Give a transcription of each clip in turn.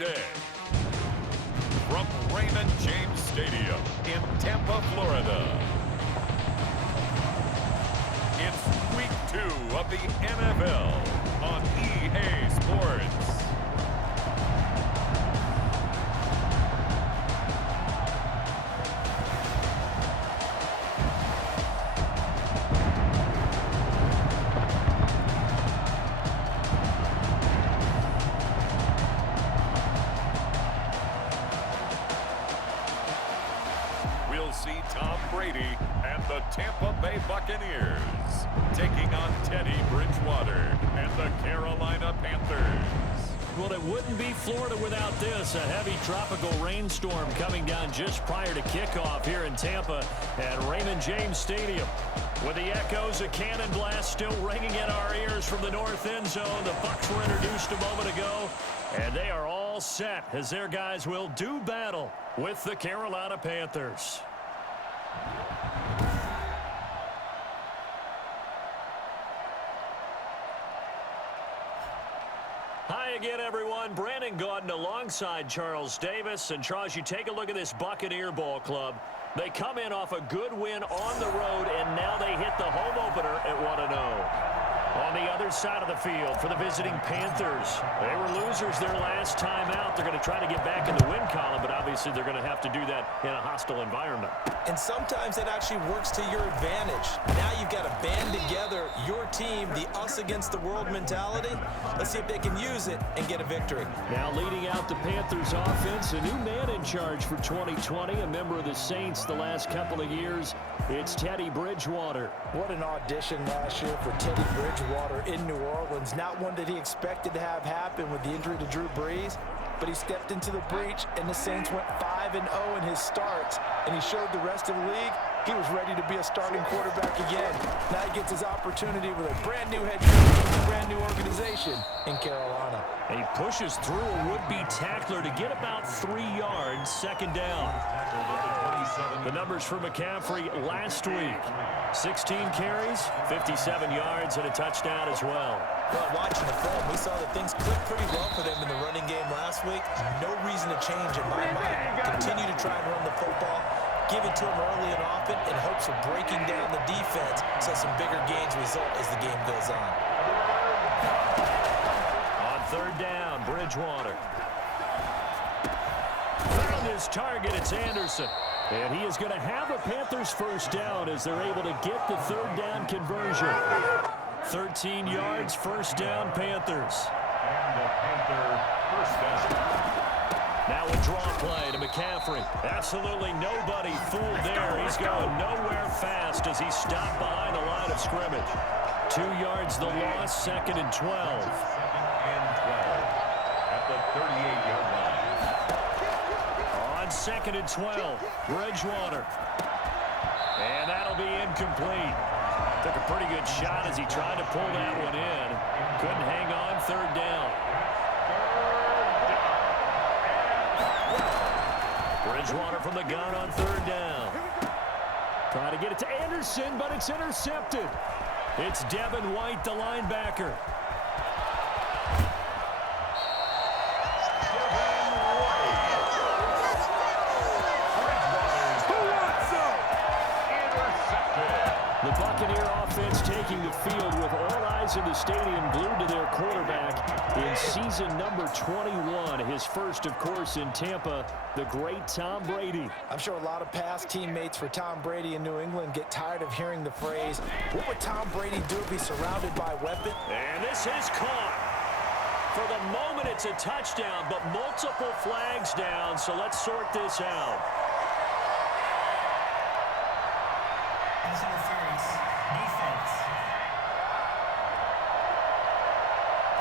Tuesday. From Raymond James Stadium in Tampa, Florida. It's week 2 of the NFL on EA Sports. We'll see Tom Brady and the Tampa Bay Buccaneers taking on Teddy Bridgewater and the Carolina Panthers. Well, it wouldn't be Florida without this. A heavy tropical rainstorm coming down just prior to kickoff here in Tampa at Raymond James Stadium. With the echoes of cannon blast still ringing in our ears from the north end zone, the Bucs were introduced a moment ago, and they are all set as their guys will do battle with the Carolina Panthers. Hi again, everyone. Brandon Gaudin alongside Charles Davis. And Charles, you take a look at this Buccaneer ball club. They come in off a good win on the road, and now they hit the home opener at 1-0. On the other side of the field for the visiting Panthers, they were losers their last time out. They're going to try to get back in the win column, but obviously they're going to have to do that in a hostile environment. And sometimes it actually works to your advantage. Now you've got to band together your team, the us against the world mentality. Let's see if they can use it and get a victory. Now leading out the Panthers offense, a new man in charge for 2020, a member of the Saints the last couple of years. It's Teddy Bridgewater. What an audition last year for Teddy Bridgewater in New Orleans. Not one that he expected to have happen with the injury to Drew Brees, but he stepped into the breach, and the Saints went 5-0 in his starts, and he showed the rest of the league he was ready to be a starting quarterback again. Now he gets his opportunity with a brand-new head coach and a brand-new organization in Carolina. And he pushes through a would-be tackler to get about 3 yards, second down. The numbers for McCaffrey last week: 16 carries, 57 yards, and a touchdown as well. Well, watching the film, we saw that things clicked pretty well for them in the running game last week. No reason to change in my mind. Continue to try and run the football. Give it to him early and often in hopes of breaking down the defense so some bigger gains result as the game goes on. On third down, Bridgewater. Found his target, it's Anderson. And he is going to have a Panthers first down as they're able to get the third down conversion. 13 yards, first down, Panthers. And the Panther first down. Now a draw play to McCaffrey. Absolutely nobody fooled there. He's going nowhere fast as he stopped behind the line of scrimmage. 2 yards the loss, second and 12. Second and 12 at the 38-yard line. On second and 12, Bridgewater. And that'll be incomplete. Took a pretty good shot as he tried to pull that one in. Couldn't hang on, third down. Bridgewater from the gun on third down. Trying to get it to Anderson, but it's intercepted. It's Devin White, the linebacker. The Buccaneer offense taking the field with all eyes in the stadium glued to their quarterback in season number 21. His first, of course, in Tampa, the great Tom Brady. I'm sure a lot of past teammates for Tom Brady in New England get tired of hearing the phrase, what would Tom Brady do if he's surrounded by weapons? And this is caught. For the moment, it's a touchdown, but multiple flags down, so let's sort this out. Pass interference, defense.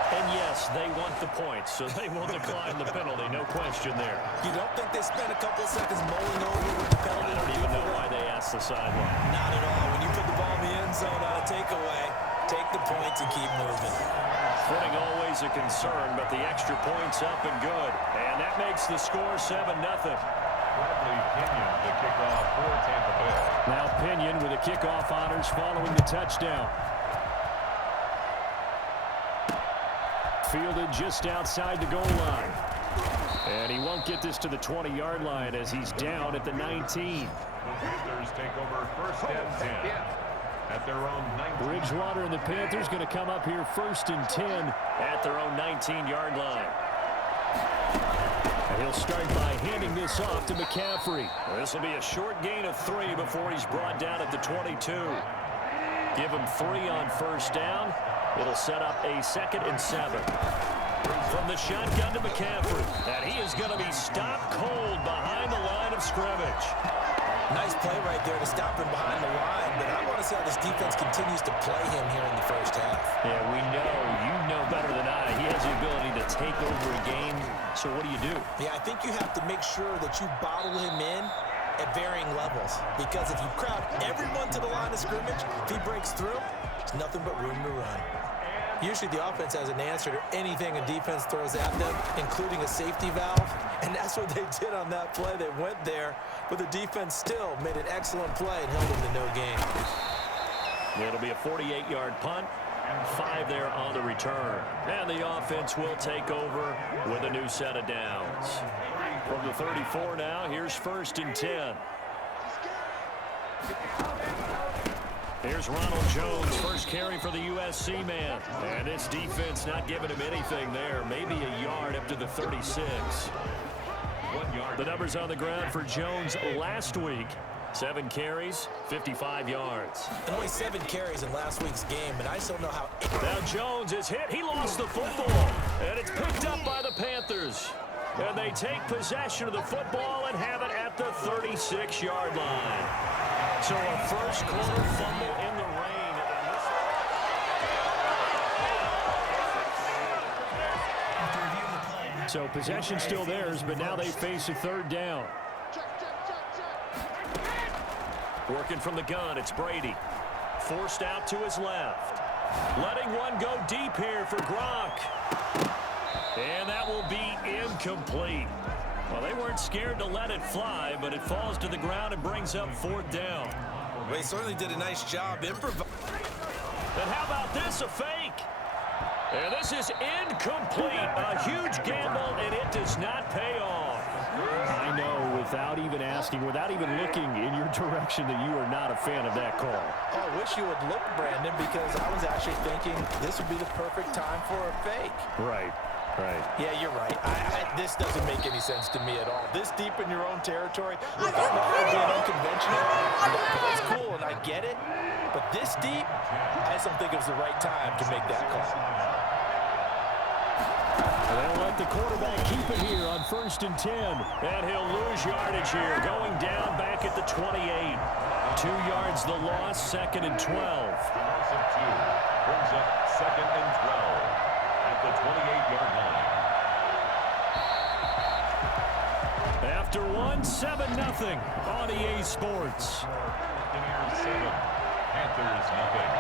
And yes, they want the points, so they will decline the penalty, no question there. You don't think they spent a couple of seconds mulling over with the penalty? I don't even know why they asked the sideline. Not at all. When you put the ball in the end zone on a takeaway, take the points and keep moving. Footing always a concern, but the extra point's up and good. And that makes the score 7-0. Bradley Pinion, the kickoff for Tampa Bay. Now Pinion with the kickoff honors following the touchdown. Fielded just outside the goal line. And he won't get this to the 20-yard line as he's down at the 19. The Panthers take over first and 10 at their own 19. Bridgewater and the Panthers going to come up here first and 10 at their own 19-yard line. And he'll start by handing this off to McCaffrey. This will be a short gain of 3 before he's brought down at the 22. Give him 3 on first down. It'll set up a 2nd and 7. From the shotgun to McCaffrey. And he is going to be stopped cold behind the line of scrimmage. Nice play right there to stop him behind the line, but I want to see how this defense continues to play him here in the first half. Yeah, we know. You know better than I. He has the ability to take over a game. So what do you do? Yeah, I think you have to make sure that you bottle him in at varying levels, because if you crowd everyone to the line of scrimmage, if he breaks through, there's nothing but room to run. Usually the offense has an answer to anything a defense throws at them, including a safety valve, and that's what they did on that play. They went there, but the defense still made an excellent play and held them to no gain. It'll be a 48-yard punt, 5 there on the return. And the offense will take over with a new set of downs. From the 34 now, here's first and 10. Here's Ronald Jones, first carry for the USC man. And this defense not giving him anything there. Maybe a yard up to the 36. 1 yard. The numbers on the ground for Jones last week. 7 carries, 55 yards. And only 7 carries in last week's game, and I just don't know how... Now Jones is hit. He lost the football. And it's picked up by the Panthers. And they take possession of the football and have it at the 36-yard line. So a first quarter fumble in the rain. So possession still theirs, but now they face a 3rd down. Working from the gun, it's Brady. Forced out to his left. Letting one go deep here for Gronk. And that will be incomplete. Well, they weren't scared to let it fly, but it falls to the ground and brings up 4th down. Well, he certainly did a nice job improvising. And how about this, a fake? And this is incomplete. A huge gamble, and it does not pay off. I know, without even asking, without even looking in your direction, that you are not a fan of that call. Oh, I wish you would look, Brandon, because I was actually thinking this would be the perfect time for a fake. Right. Right. Yeah, you're right. This doesn't make any sense to me at all. This deep in your own territory, look, I'm not being unconventional. That's cool, and I get it. But this deep, I just don't think it was the right time to make that call. They'll let the quarterback keep it here on first and 10. And he'll lose yardage here, going down back at the 28. 2 yards the loss, 2nd and 12. Loss of 2 brings up 2nd and 12 at the 28-yard line. After 7-0 on EA Sports. Buccaneers 7, Panthers nothing.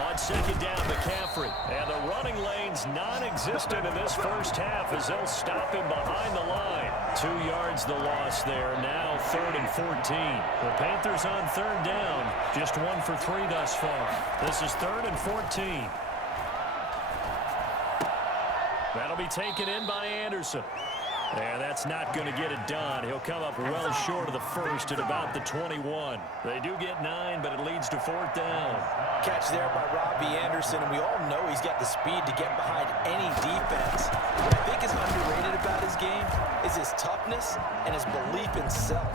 On 2nd down, McCaffrey. And the running lane's non-existent in this first half as they'll stop him behind the line. 2 yards the loss there. Now 3rd and 14. The Panthers on 3rd down. Just 1 for 3 thus far. This is 3rd and 14. That'll be taken in by Anderson. And that's not going to get it done. He'll come up well short of the first at about the 21. They do get 9, but it leads to 4th down. Catch there by Robbie Anderson, and we all know he's got the speed to get behind any defense. What I think is underrated about his game is his toughness and his belief in self.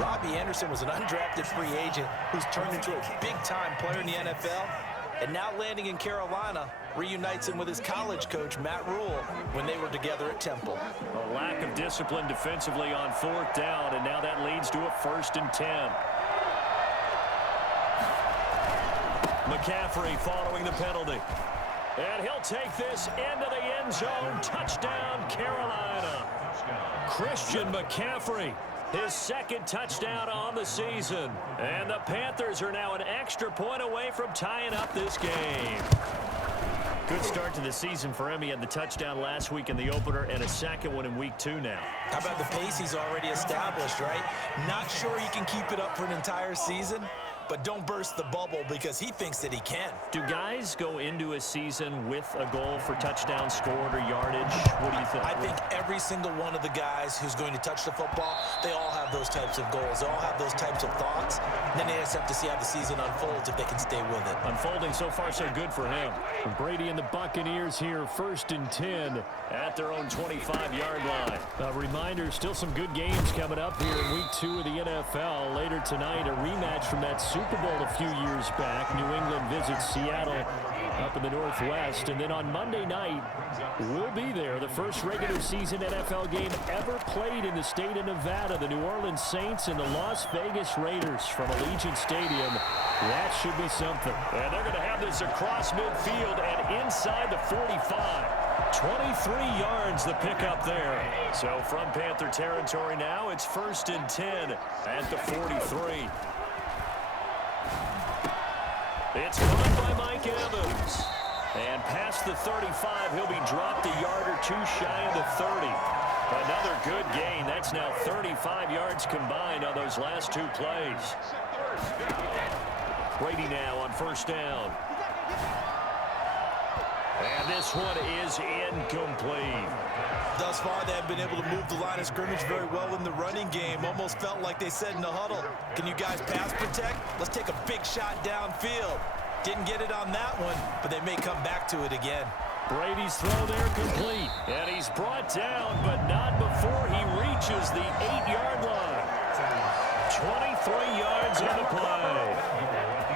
Robbie Anderson was an undrafted free agent who's turned into a big-time player in the NFL, and now landing in Carolina reunites him with his college coach, Matt Rule, when they were together at Temple. A lack of discipline defensively on 4th down, and now that leads to a 1st and 10. McCaffrey following the penalty. And he'll take this into the end zone. Touchdown, Carolina. Christian McCaffrey, his 2nd touchdown on the season. And the Panthers are now an extra point away from tying up this game. Good start to the season for him. He had the touchdown last week in the opener and a 2nd one in week 2 now. How about the pace he's already established, right? Not sure he can keep it up for an entire season, but don't burst the bubble because he thinks that he can. Do guys go into a season with a goal for touchdown scored or yardage? What do you think? I think every single one of the guys who's going to touch the football, they all have those types of goals. They all have those types of thoughts. And then they just have to see how the season unfolds if they can stay with it. Unfolding so far so good for him. Brady and the Buccaneers here, 1st and 10 at their own 25-yard line. A reminder, still some good games coming up here in Week 2 of the NFL. Later tonight, a rematch from that Super Bowl a few years back. New England visits Seattle up in the Northwest. And then on Monday night, we'll be there. The first regular season NFL game ever played in the state of Nevada. The New Orleans Saints and the Las Vegas Raiders from Allegiant Stadium. That should be something. And they're going to have this across midfield and inside the 45. 23 yards the pickup there. So from Panther territory now, it's 1st and 10 at the 43. It's caught by Mike Evans. And past the 35, he'll be dropped a yard or two shy of the 30. Another good gain. That's now 35 yards combined on those last two plays. Brady now on 1st down. And this one is incomplete. Thus far, they have been able to move the line of scrimmage very well in the running game. Almost felt like they said in the huddle, can you guys pass protect? Let's take a big shot downfield. Didn't get it on that one, but they may come back to it again. Brady's throw there complete. And he's brought down, but not before he reaches the 8-yard line. 23 yards on the play.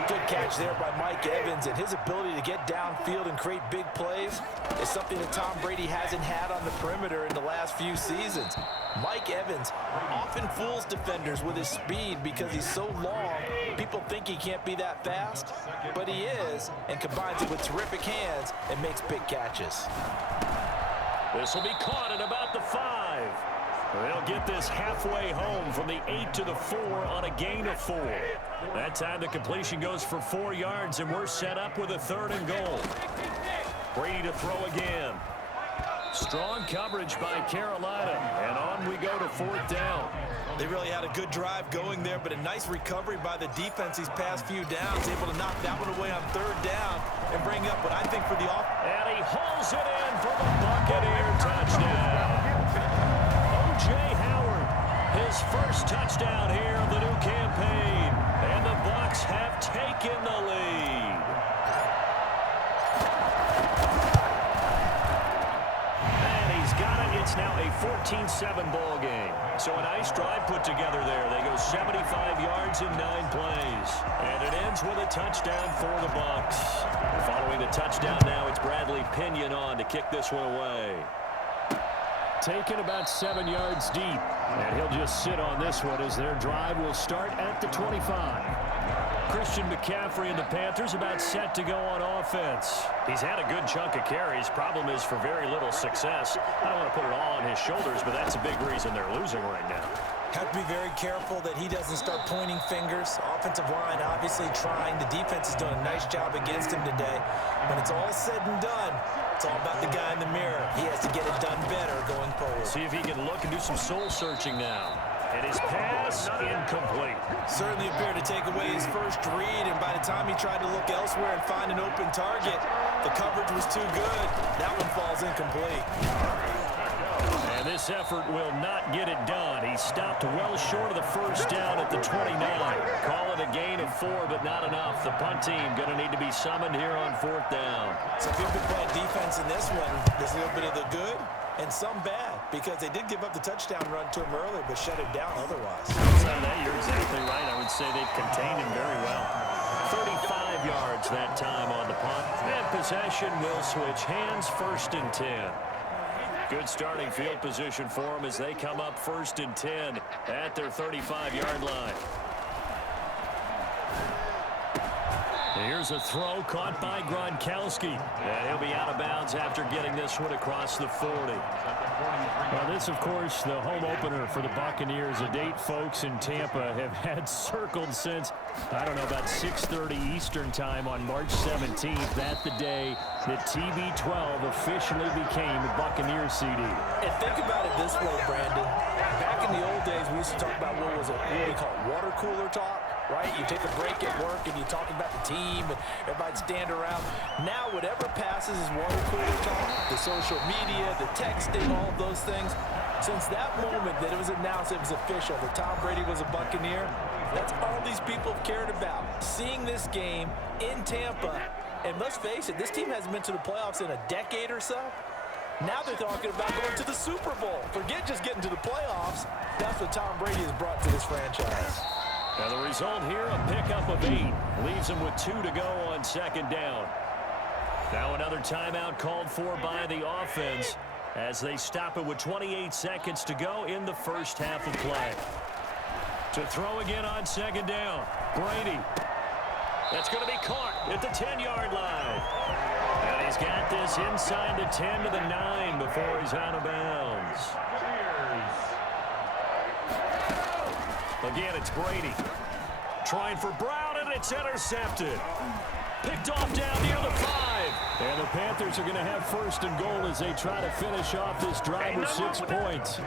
Good catch there by Mike Evans, and his ability to get downfield and create big plays is something that Tom Brady hasn't had on the perimeter in the last few seasons. Mike Evans often fools defenders with his speed because he's so long. People think he can't be that fast, but he is, and combines it with terrific hands and makes big catches. This will be caught at about the 5. They'll get this halfway home from the 8 to the 4 on a gain of 4. That time the completion goes for 4 yards, and we're set up with a 3rd and goal. Brady to throw again. Strong coverage by Carolina, and on we go to 4th down. They really had a good drive going there, but a nice recovery by the defense these past few downs, able to knock that one away on 3rd down and bring up what I think for the offense. And he hauls it in for the Buccaneer touchdown. O.J. Howard, his first touchdown here of the new campaign, and the Bucs have taken the lead. And he's got it. It's now a 14-7 ball game. So a nice drive put together there. They go 75 yards in 9 plays. And it ends with a touchdown for the Bucs. Following the touchdown now, it's Bradley Pinion on to kick this one away. Taken about 7 yards deep, and he'll just sit on this one as their drive will start at the 25. Christian McCaffrey and the Panthers about set to go on offense. He's had a good chunk of carries. Problem is for very little success. I don't want to put it all on his shoulders, but that's a big reason they're losing right now. Have to be very careful that he doesn't start pointing fingers. Offensive line obviously trying. The defense is doing a nice job against him today. When it's all said and done, it's all about the guy in the mirror. He has to get it done better going forward. See if he can look and do some soul searching now. And his pass incomplete. Certainly appeared to take away his first read, and by the time he tried to look elsewhere and find an open target, the coverage was too good. That one falls incomplete. And this effort will not get it done. He stopped well short of the first down at the 29. Call it a gain of 4, but not enough. The punt team going to need to be summoned here on 4th down. So if you've been playing defense in this one, there's a little bit of the good and some bad, because they did give up the touchdown run to him earlier, but shut him down otherwise. Outside of that, you're exactly right. I would say they've contained him very well. 35 yards that time on the punt. And possession will switch hands, 1st and 10. Good starting field position for them as they come up 1st and 10 at their 35-yard line. Here's a throw caught by Gronkowski. And he'll be out of bounds after getting this one across the 40. Well, this, of course, the home opener for the Buccaneers, a date folks in Tampa have had circled since, I don't know, about 6:30 Eastern time on March 17th. That's the day that TB12 officially became a Buccaneer CD. And think about it this way, Brandon. Back in the old days, we used to talk about what we call water cooler talk. right? You take a break at work and you're talking about the team and everybody stand around. Now whatever passes is water cooler talk, the social media, the texting, all of those things. Since that moment that it was announced it was official that Tom Brady was a Buccaneer, that's all these people have cared about. Seeing this game in Tampa, and let's face it, this team hasn't been to the playoffs in a decade or so. Now they're talking about going to the Super Bowl. Forget just getting to the playoffs. That's what Tom Brady has brought to this franchise. Now the result here, a pickup of 8. Leaves them with 2 to go on second down. Now another timeout called for by the offense as they stop it with 28 seconds to go in the first half of play. To throw again on second down, Brady. That's going to be caught at the 10-yard line. And he's got this inside the 10 to the 9 before he's out of bounds. Again, it's Brady. Trying for Brown, and it's intercepted. Picked off down near the 5. And the Panthers are going to have first and goal as they try to finish off this drive with 6 points.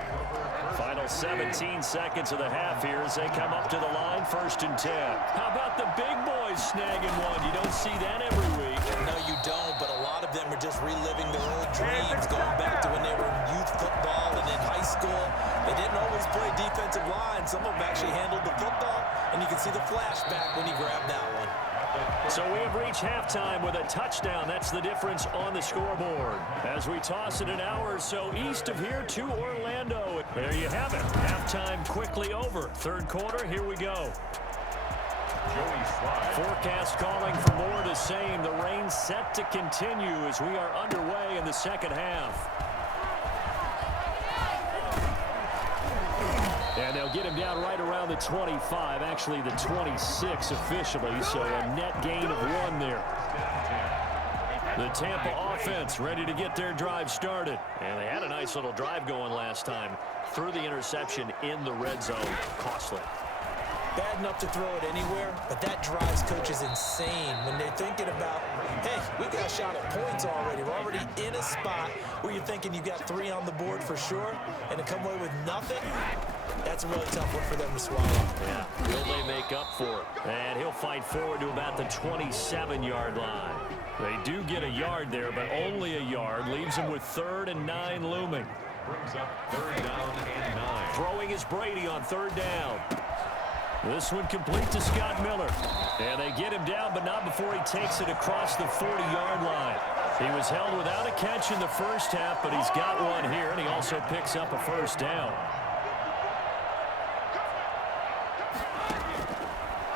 Final 17 seconds of the half here as they come up to the line, first and 10. How about the big boys snagging one? You don't see that every week. No, you don't, but a lot of them are just reliving their old dreams, going back to when they were in youth football and in high school. They didn't always play defensive line. Some of them actually handled the football, and you can see the flashback when he grabbed that one. So we have reached halftime with a touchdown. That's the difference on the scoreboard. As we toss it an hour or so east of here to Orlando. There you have it. Halftime quickly over. Third quarter, here we go. Forecast calling for more of the same. The rain set to continue as we are underway in the second half. And they'll get him down right around the 25, actually the 26 officially, so a net gain of 1 there. The Tampa offense ready to get their drive started. And they had a nice little drive going last time. Threw the interception in the red zone. Costly. Bad enough to throw it anywhere, but that drives coaches insane when they're thinking about, hey, we got a shot at points already. We're already in a spot where you're thinking you got 3 on the board for sure, and to come away with nothing, that's a really tough one for them to swallow. Yeah, will they make up for it? And he'll fight forward to about the 27-yard line. They do get a yard there, but only a yard. Leaves them with 3rd and 9 looming. Brings up 3rd down and 9. Throwing is Brady on 3rd down. This one complete to Scott Miller. And they get him down, but not before he takes it across the 40-yard line. He was held without a catch in the first half, but he's got one here, and he also picks up a first down.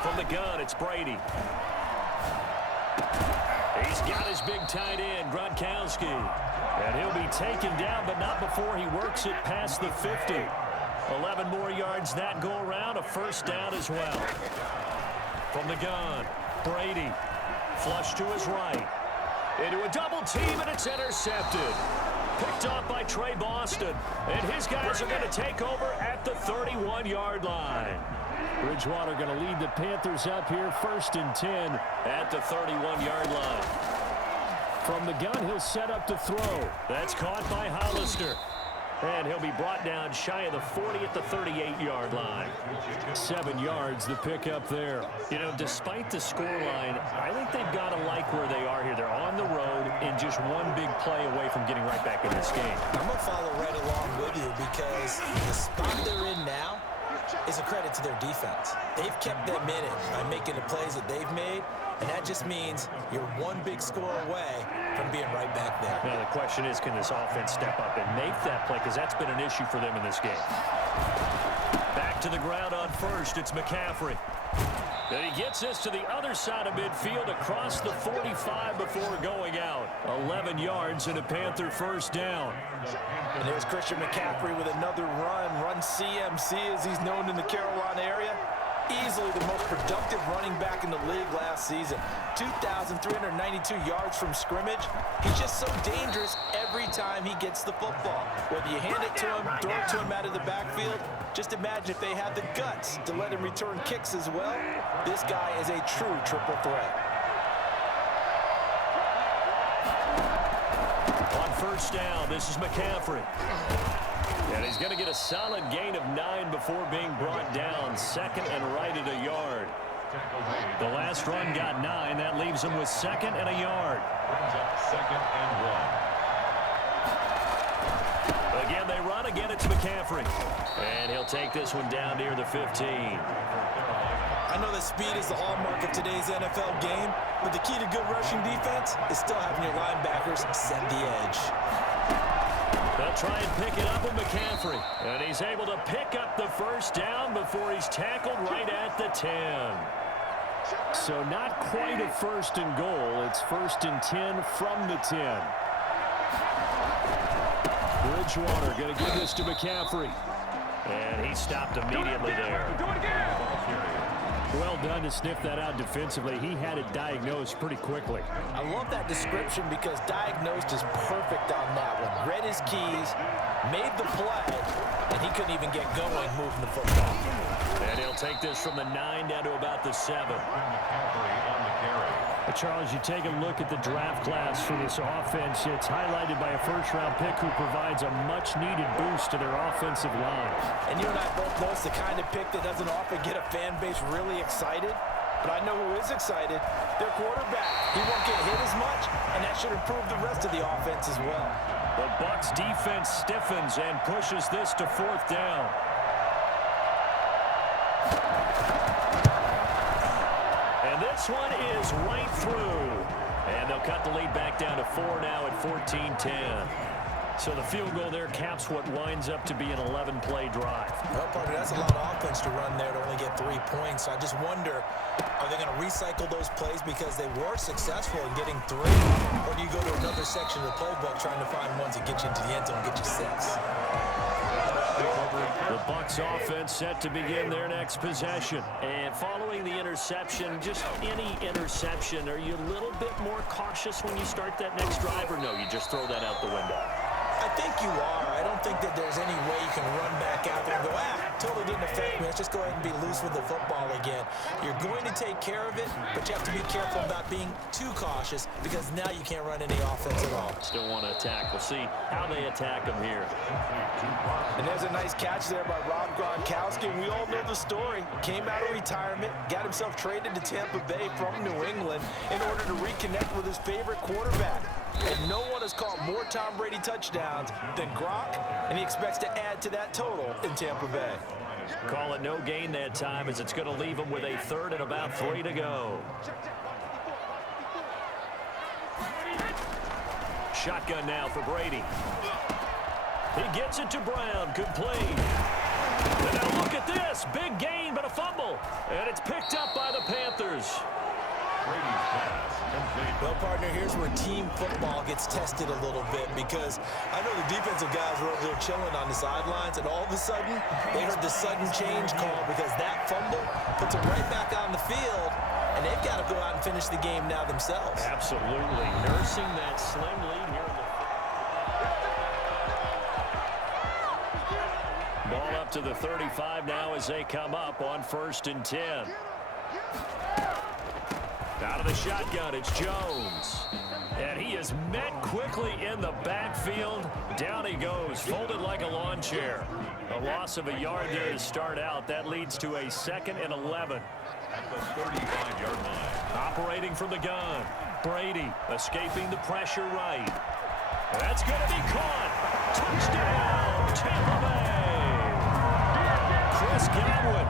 From the gun, it's Brady. He's got his big tight end, Gronkowski. And he'll be taken down, but not before he works it past the 50. 11 more yards that go around, a first down as well. From the gun, Brady. Flush to his right. Into a double team, and it's intercepted. Picked off by Trey Boston. And his guys are going to take over at the 31-yard line. Bridgewater going to lead the Panthers up here, 1st and 10 at the 31-yard line. From the gun, he'll set up to throw. That's caught by Hollister. And he'll be brought down shy of the 40 at the 38-yard line. 7 yards, the pickup there. You know, despite the scoreline, I think they've got to like where they are here. They're on the road and just one big play away from getting right back in this game. I'm going to follow right along with you because the spot they're in now is a credit to their defense. They've kept them in it by making the plays that they've made, and that just means you're one big score away from being right back there. Now, the question is, can this offense step up and make that play? Because that's been an issue for them in this game. Back to the ground on first, it's McCaffrey. And he gets this to the other side of midfield across the 45 before going out. 11 yards and a Panther first down. And there's Christian McCaffrey with another run CMC as he's known in the Carolina area. Easily the most productive running back in the league last season. 2,392 yards from scrimmage. He's just so dangerous every time he gets the football. Whether you hand it to him, throw it to him out of the backfield, just imagine if they had the guts to let him return kicks as well. This guy is a true triple threat. On first down, this is McCaffrey. And he's going to get a solid gain of 9 before being brought down. 2nd and right at a yard. The last run got 9. That leaves him with 2nd and a yard. Brings up 2nd and 1. Again, they run. Again, it's McCaffrey. And he'll take this one down near the 15. I know that speed is the hallmark of today's NFL game, but the key to good rushing defense is still having your linebackers set the edge. They'll try and pick it up with McCaffrey. And he's able to pick up the first down before he's tackled right at the 10. So not quite a 1st and goal. It's 1st and 10 from the 10. Bridgewater going to give this to McCaffrey. And he stopped immediately there. Well done to sniff that out defensively. He had it diagnosed pretty quickly. I love that description because diagnosed is perfect on that one. Read his keys, made the play, and he couldn't even get going moving the football. And he'll take this from the 9 down to about the 7. Charles, you take a look at the draft class for this offense. It's highlighted by a first-round pick who provides a much-needed boost to their offensive line. And you and I both know it's the kind of pick that doesn't often get a fan base really excited. But I know who is excited. Their quarterback. He won't get hit as much, and that should improve the rest of the offense as well. The Bucs defense stiffens and pushes this to 4th down. And this one is right through. And they'll cut the lead back down to 4 now at 14-10. So the field goal there caps what winds up to be an 11-play drive. Well, partner, that's a lot of offense to run there to only get 3 points. I just wonder, are they going to recycle those plays because they were successful in getting 3? Or do you go to another section of the playbook trying to find ones that get you into the end zone and get you 6? The Bucs offense set to begin their next possession. And following the interception, just any interception, are you a little bit more cautious when you start that next drive, or no, you just throw that out the window? I think you are. I don't think that there's any way you can run back out there and go, totally didn't affect me. Let's just go ahead and be loose with the football again. You're going to take care of it, but you have to be careful about being too cautious because now you can't run any offense at all. Still want to attack. We'll see how they attack him here. And there's a nice catch there by Rob Gronkowski. And we all know the story. Came out of retirement, got himself traded to Tampa Bay from New England in order to reconnect with his favorite quarterback. And no one has caught more Tom Brady touchdowns than Gronk, and he expects to add to that total in Tampa Bay. Call it no gain that time as it's going to leave him with a 3rd and about 3 to go. Shotgun now for Brady. He gets it to Brown. Good play. And now look at this. Big gain, but a fumble. And it's picked up by the Panthers. Brady's pass complete. Well, partner, here's where team football gets tested a little bit because I know the defensive guys were over there chilling on the sidelines, and all of a sudden, they heard the sudden change call because that fumble puts them right back on the field, and they've got to go out and finish the game now themselves. Absolutely. Nursing that slim lead here in the ball up to the 35 now as they come up on 1st and 10. Out of the shotgun, it's Jones. And he is met quickly in the backfield. Down he goes, folded like a lawn chair. A loss of a yard there to start out. That leads to a 2nd and 11. At the 35-yard line. Operating from the gun. Brady escaping the pressure right. That's going to be caught. Touchdown, Tampa Bay. Chris Godwin,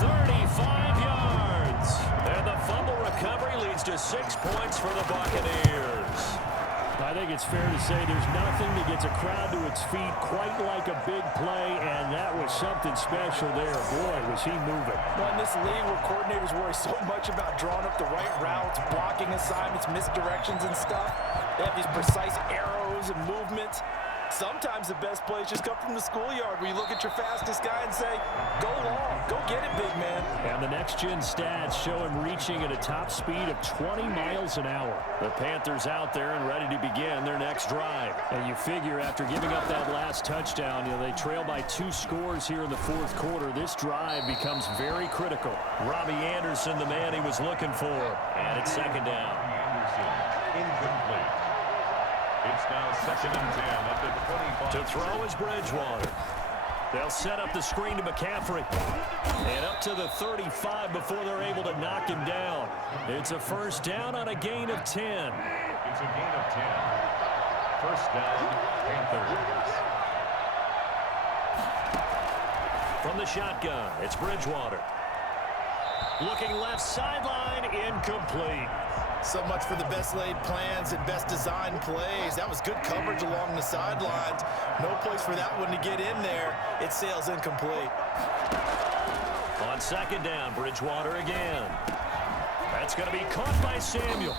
35 yards. And the fumble recovery leads to 6 points for the Buccaneers. I think it's fair to say there's nothing that gets a crowd to its feet quite like a big play, and that was something special there. Boy, was he moving. Well, in this league where coordinators worry so much about drawing up the right routes, blocking assignments, misdirections and stuff, they have these precise arrows and movements. Sometimes the best plays just come from the schoolyard where you look at your fastest guy and say, go long, go get it, big man. And the next-gen stats show him reaching at a top speed of 20 miles an hour. The Panthers out there and ready to begin their next drive. And you figure after giving up that last touchdown, they trail by 2 scores here in the 4th quarter. This drive becomes very critical. Robbie Anderson, the man he was looking for. And it's 2nd down. Anderson, incomplete. It's now 2nd and 10 at the 25. To throw is Bridgewater. They'll set up the screen to McCaffrey. And up to the 35 before they're able to knock him down. It's a first down on a gain of 10. It's a gain of 10. First down, Panthers. From the shotgun, it's Bridgewater. Looking left sideline, incomplete. So much for the best laid plans and best designed plays. That was good coverage along the sidelines. No place for that one to get in there. It sails incomplete. On second down, Bridgewater again. That's going to be caught by Samuel.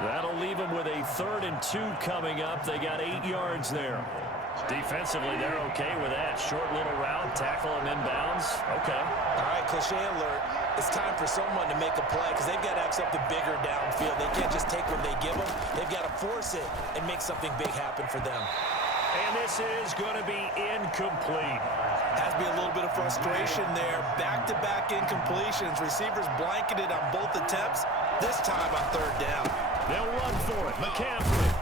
That'll leave them with a 3rd and 2 coming up. They got 8 yards there. Defensively, they're okay with that. Short little route, tackle him inbounds. Okay. All right, cliche alert. It's time for someone to make a play because they've got to have something bigger downfield. They can't just take what they give them. They've got to force it and make something big happen for them. And this is going to be incomplete. Has to be a little bit of frustration there. Back-to-back incompletions. Receivers blanketed on both attempts. This time on 3rd down. They'll run for it. McCaffrey.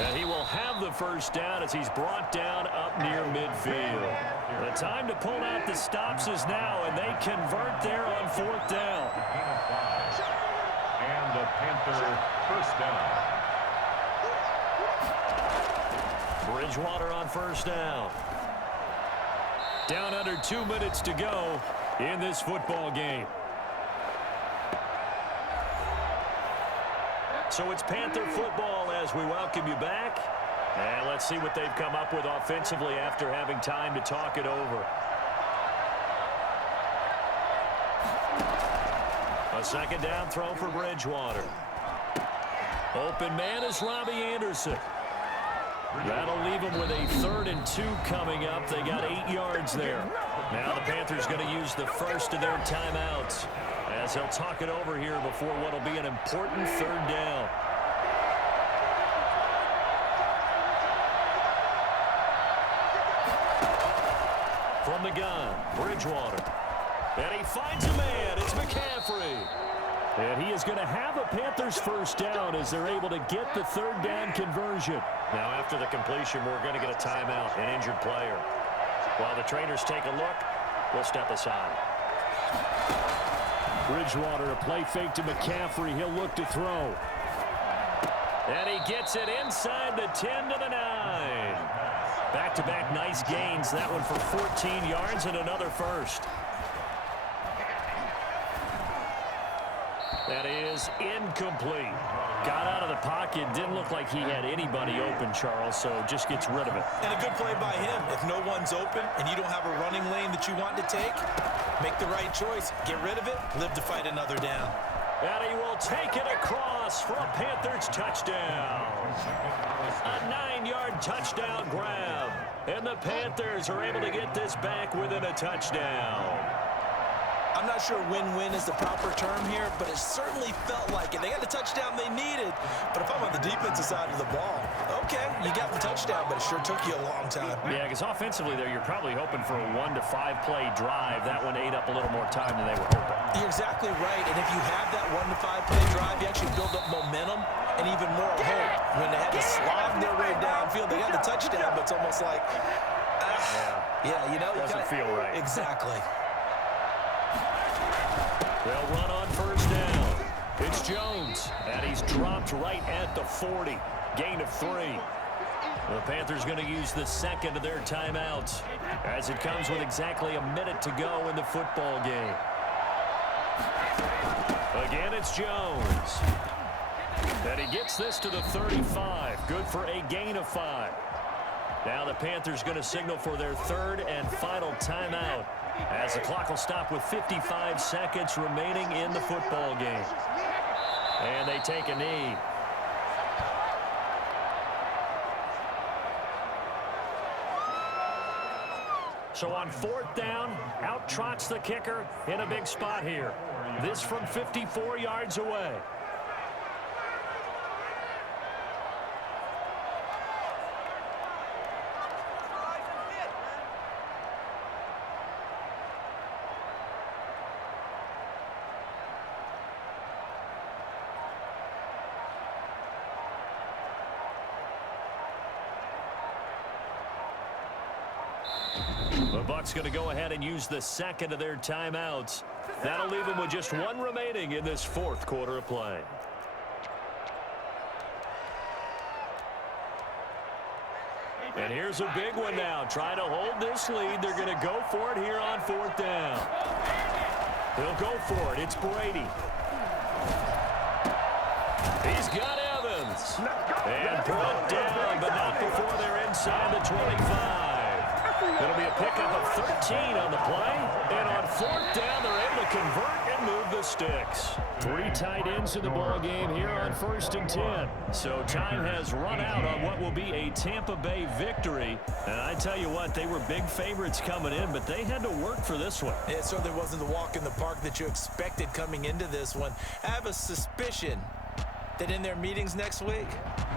And he will have the first down as he's brought down up near midfield. The time to pull out the stops is now, and they convert there on 4th down. And the Panther first down. Bridgewater on first down. Down under 2 minutes to go in this football game. So it's Panther football as we welcome you back. And let's see what they've come up with offensively after having time to talk it over. A second down throw for Bridgewater. Open man is Robbie Anderson. That'll leave them with a 3rd and 2 coming up. They got 8 yards there. Now the Panthers going to use the first of their timeouts as they'll talk it over here before what will be an important 3rd down. From the gun, Bridgewater. And he finds a man. It's McCaffrey. And he is going to have a Panthers first down as they're able to get the 3rd down conversion. Now after the completion, we're going to get a timeout, an injured player. While the trainers take a look, we'll step aside. Bridgewater, a play fake to McCaffrey. He'll look to throw. And he gets it inside the 10 to the 9. Back-to-back nice gains. That one for 14 yards and another first. That is incomplete. Got out of the pocket. Didn't look like he had anybody open, Charles, so just gets rid of it. And a good play by him. If no one's open and you don't have a running lane that you want to take, make the right choice. Get rid of it. Live to fight another down. And he will take it across for a Panthers touchdown. A 9-yard touchdown grab. And the Panthers are able to get this back within a touchdown. I'm not sure win-win is the proper term here, but it certainly felt like it. They got the touchdown they needed, but if I'm on the defensive side of the ball, okay, you got the touchdown, but it sure took you a long time. Yeah, because offensively there, you're probably hoping for a 1 to 5 play drive. That one ate up a little more time than they were hoping. You're exactly right, and if you have that 1 to 5 play drive, you actually build up momentum and even more hope. When they had to slog their way downfield, they got the touchdown, but it's almost like, yeah, you know. Doesn't feel right. Exactly. They'll run on first down. It's Jones, and he's dropped right at the 40. Gain of 3. The Panthers going to use the second of their timeouts as it comes with exactly a minute to go in the football game. Again, it's Jones. And he gets this to the 35. Good for a gain of 5. Now the Panthers going to signal for their 3rd and final timeout as the clock will stop with 55 seconds remaining in the football game. And they take a knee. So on 4th down, out trots the kicker in a big spot here. This from 54 yards away. The Bucs going to go ahead and use the second of their timeouts. That'll leave them with just one remaining in this fourth quarter of play. And here's a big one now. Trying to hold this lead. They're going to go for it here on fourth down. They'll go for it. It's Brady. He's got Evans. And brought down, but not before they're inside the 25. It'll be a pickup of 13 on the play. And on fourth down, they're able to convert and move the sticks. 3 tight ends in the ball game here on 1st and 10. So time has run out on what will be a Tampa Bay victory. And I tell you what, they were big favorites coming in, but they had to work for this one. It certainly wasn't the walk in the park that you expected coming into this one. I have a suspicion that in their meetings next week,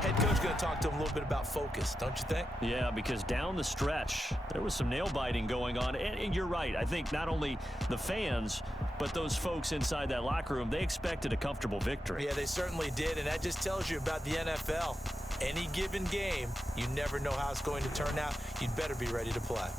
head coach going to talk to them a little bit about focus, don't you think? Yeah, because down the stretch, there was some nail-biting going on. And you're right. I think not only the fans, but those folks inside that locker room, they expected a comfortable victory. Yeah, they certainly did, and that just tells you about the NFL. Any given game, you never know how it's going to turn out. You'd better be ready to play.